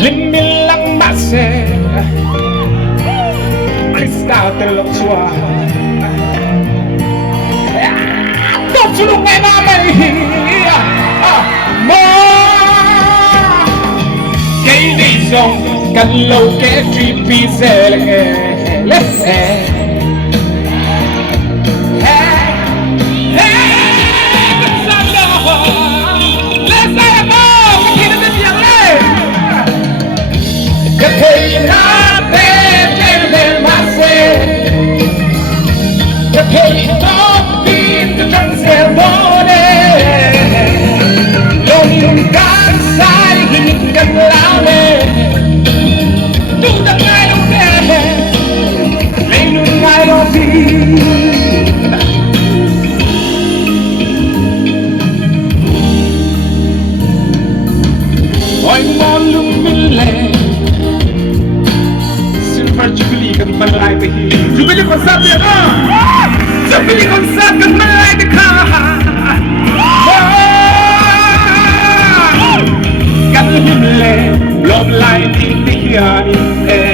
Limit lang mase Cristal lo sua Don't you look at me Mo Cái đi dòng Cần lâu cái trì bì dê Let's say Ôi ngon lung minh lệ Silver Jubilee kan malay bahi Jubilee concert ya no Jubilee concert kan malay dekha Kan himle love line in the here